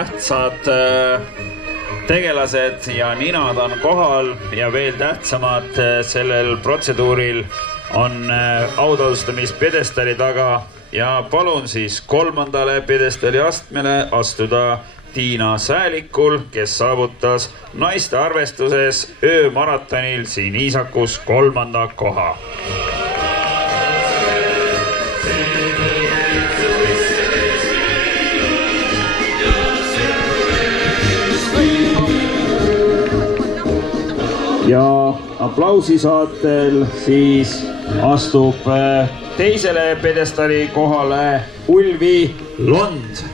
tähtsad tegelased ja ninad on kohal ja veel tähtsamad sellel protseduuril on autasustamispjedestali taga ja palun siis 3. pjedestali astmele astuda Tiina Säälikul, kes saavutas naiste arvestuses öömaratonil siin Iisakus 3. koha. Ja aplausi saatel siis astub teisele pjedestali kohale Ulvi Lond.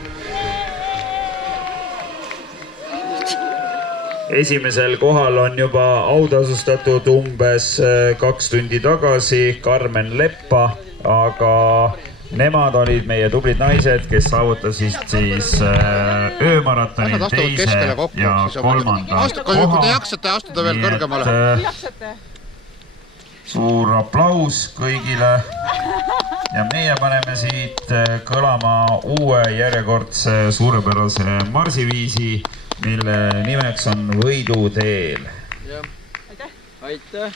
Esimesel kohal on juba autasustatud umbes 2 tundi tagasi Karmen Leppa, aga nemad olid meie tublid naised, kes saavutasid siis öömaratonil teise ja 3. koha. Kui te jaksate astuda veel kõrgemale. Suur aplaus kõigile ja meie paneme siit kõlama uue järjekordse suurepärase marsiviisi, mille nimeks on Võiduteel. Aitäh!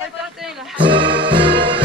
Aitäh teile!